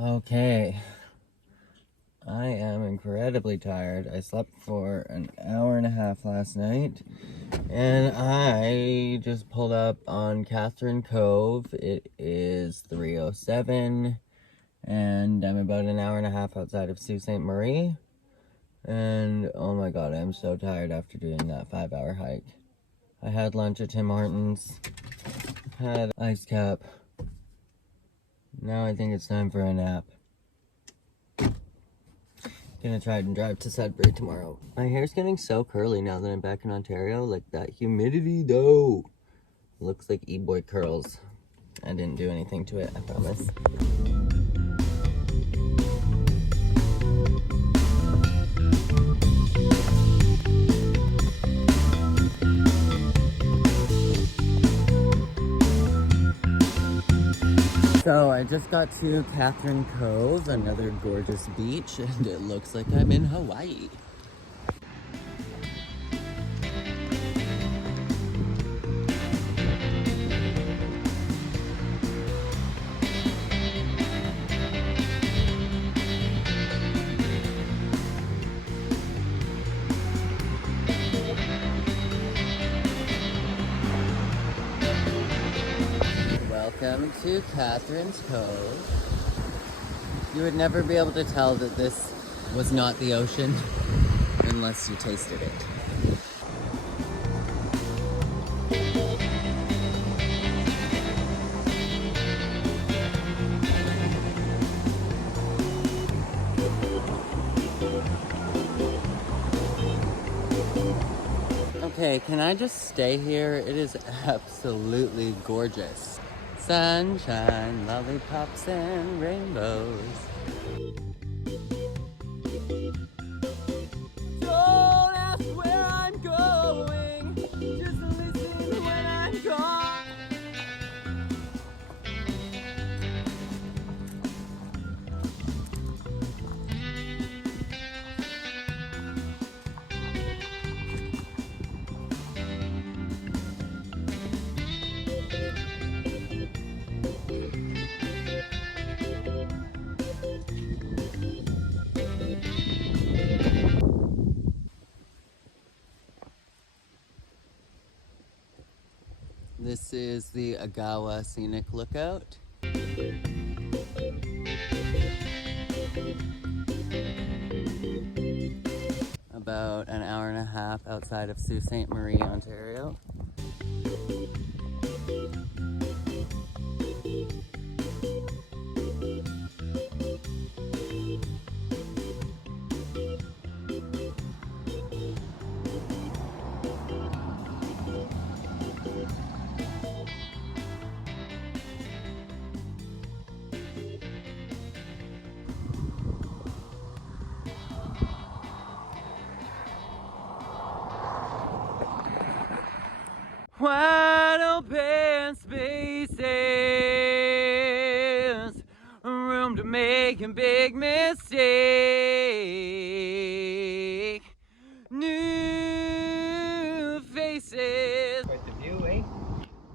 Okay, I am incredibly tired. I slept for an hour and a half last night, and I just pulled up on Catherine Cove. It is 3:07, and I'm about an hour and a half outside of Sault Ste. Marie. And oh my god, I'm so tired after doing that 5-hour hike. I had lunch at Tim Hortons, had ice cap. Now I think it's time for a nap. Gonna try and drive to Sudbury tomorrow. My hair's getting so curly now that I'm back in Ontario. Like that humidity though. Looks like e-boy curls. I didn't do anything to it, I promise. So I just got to Catherine Cove, another gorgeous beach, and it looks like I'm in Hawaii. Welcome to Catherine's Cove. You would never be able to tell that this was not the ocean unless you tasted it. Okay, can I just stay here? It is absolutely gorgeous. Sunshine, lollipops, and rainbows. Don't ask where I'm going, just listen when I'm gone. This is the Agawa Scenic Lookout. About an hour and a half outside of Sault Ste. Marie, Ontario. Wide open spaces, room to make a big mistake, new faces. Quite the view, eh?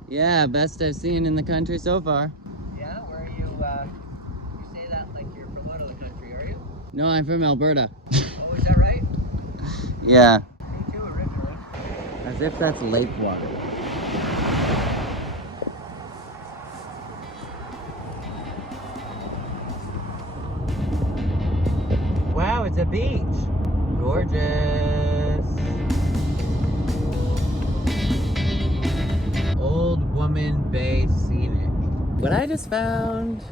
Yeah, best I've seen in the country so far. Yeah, where are you, you say that like you're from out of the country, are you? No, I'm from Alberta. Oh, is that right? Yeah. Me too, originally. As if that's lake water. Wow, it's a beach. Gorgeous. Old Woman Bay Scenic. What I just found.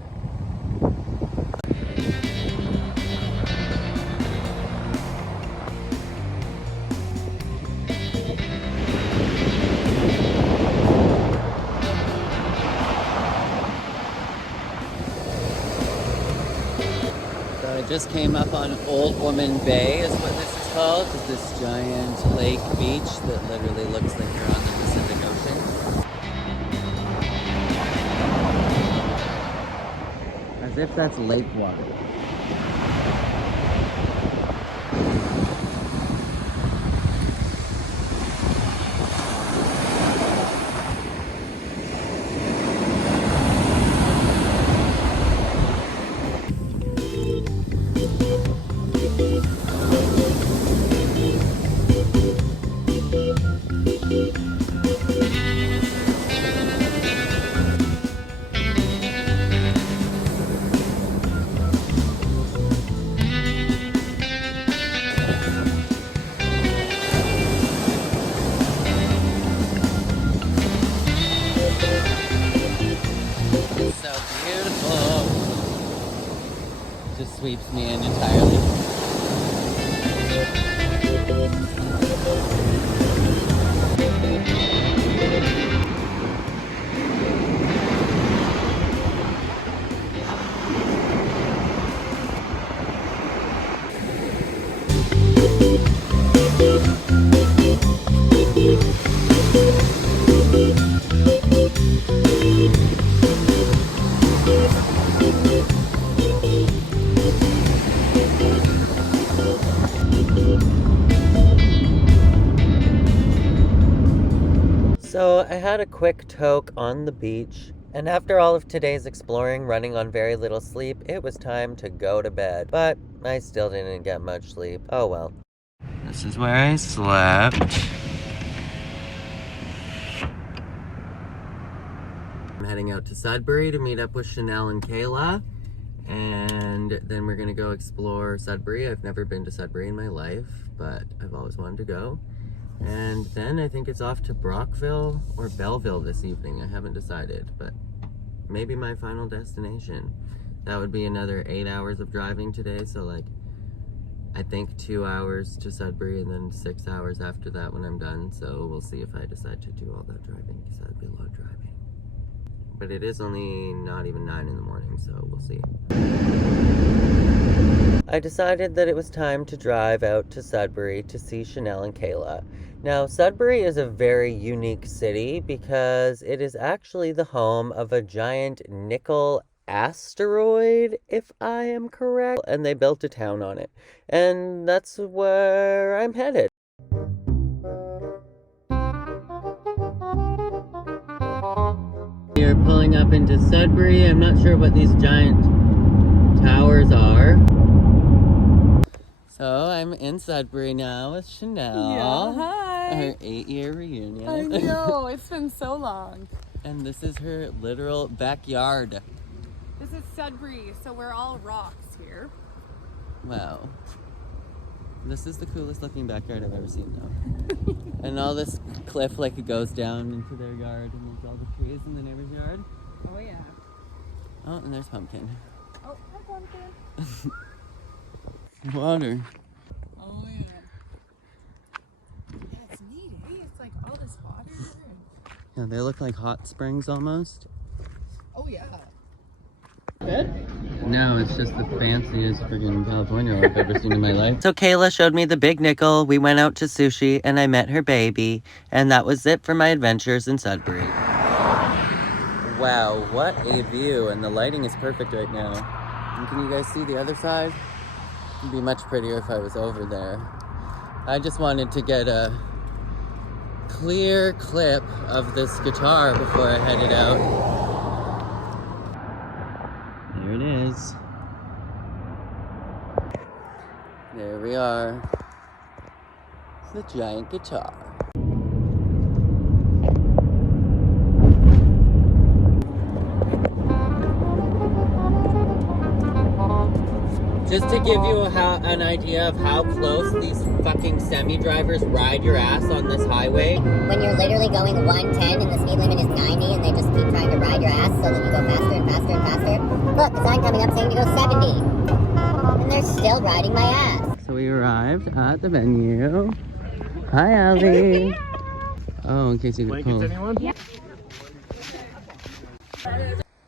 So I just came up on Old Woman Bay is what this is called. It's this giant lake beach that literally looks like you're on the Pacific Ocean. As if that's lake water. so beautiful. Just sweeps me in entirely. So I had a quick toke on the beach, and after all of today's exploring running on very little sleep, it was time to go to bed. But I still didn't get much sleep. Oh well. This is where I slept. I'm heading out to Sudbury to meet up with Chanel and Kayla, and then we're gonna go explore Sudbury. I've never been to Sudbury in my life, but I've always wanted to go. And then I think it's off to Brockville or Belleville this evening. I haven't decided, but maybe my final destination. That would be another 8 hours of driving today, so like I think 2 hours to Sudbury and then 6 hours after that when I'm done. So we'll see if I decide to do all that driving, because that'd be a lot of driving. But it is only not even 9 in the morning, so we'll see. I decided that it was time to drive out to Sudbury to see Chanel and Kayla. Now, Sudbury is a very unique city because it is actually the home of a giant nickel asteroid, if I am correct, and they built a town on it. And that's where I'm headed. We're pulling up into Sudbury. I'm not sure what these giant towers are. So I'm in Sudbury now with Chanel. Yeah, hi. Her 8-year reunion. I know, it's been so long. And this is her literal backyard. This is Sudbury, so we're all rocks here. Wow. This is the coolest looking backyard I've ever seen though. And all this cliff like it goes down into their yard, and there's all the trees in the neighbor's yard. Oh yeah. Oh, and there's Pumpkin. Oh, hi Pumpkin. Water. Oh yeah. That's neat, eh? It's like all this water. Yeah, they look like hot springs almost. Oh yeah. No, it's just the fanciest freaking California I've ever seen in my life. So Kayla showed me the big nickel, we went out to sushi, and I met her baby. And that was it for my adventures in Sudbury. Wow, what a view, and the lighting is perfect right now. And can you guys see the other side? It'd be much prettier if I was over there. I just wanted to get a clear clip of this guitar before I headed out. There it is. There we are. It's the giant guitar. Just to give you an idea of how close these fucking semi-drivers ride your ass on this highway. When you're literally going 110 and the speed limit is 90 and they just keep trying to ride your ass so that you go faster and faster and faster. Look, the sign coming up saying to go 70. And they're still riding my ass. So we arrived at the venue. Hi, Allie. Oh, in case you get cold. Anyone?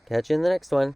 Catch you in the next one.